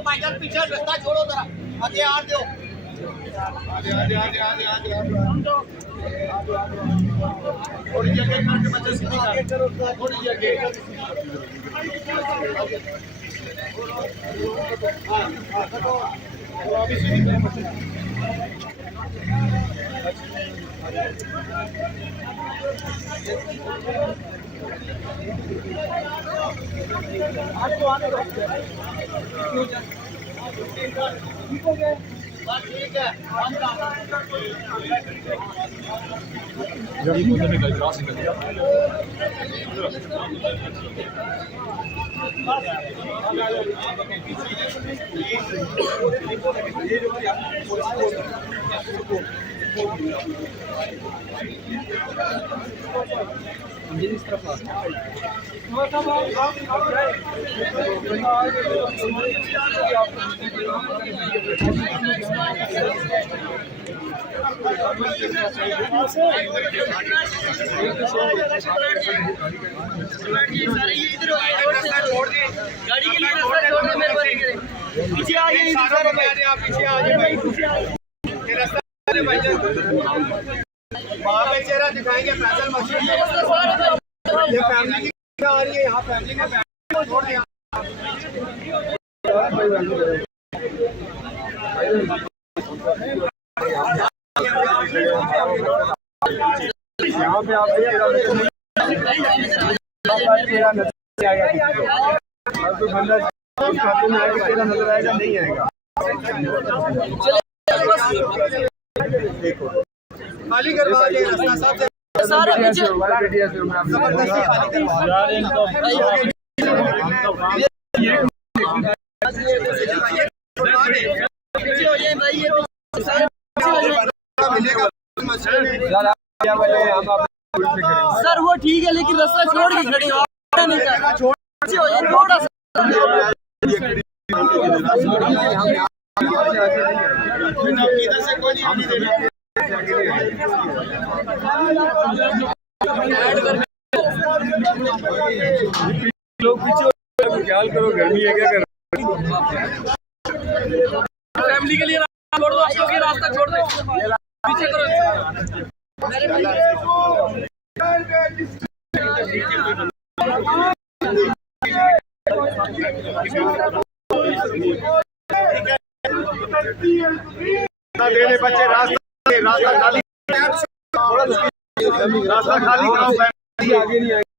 पैदल पीछे रास्ता छोड़ो जरा आगे आर दो थोड़ी जगह बच्चे सीधी थोड़ी जगह ठीक है गाड़ी के लिए रास्ता छोड़ दे मेरे पीछे आ गए पीछे आ जाए वहाँ पे चेहरा दिखाएंगे फैसल मशीन ये फैमिली की आ रही है यहाँ फैमिली का छोड़ दिया यहाँ पे आप नजर आएगा नहीं आएगा खाली करवा दे रास्ता सारे पीछे सर वो ठीक है लेकिन रास्ता छोड़ के खड़े हो थोड़ा सा लोग पीछे ख्याल करो गर्मी है क्या कर फैमिली के लिए छोड़ दो आप लोग ये रास्ता छोड़ दो पीछे करो देने बच्चे रास्ता खाली रास्ता खाली कराओ आगे नहीं आएगा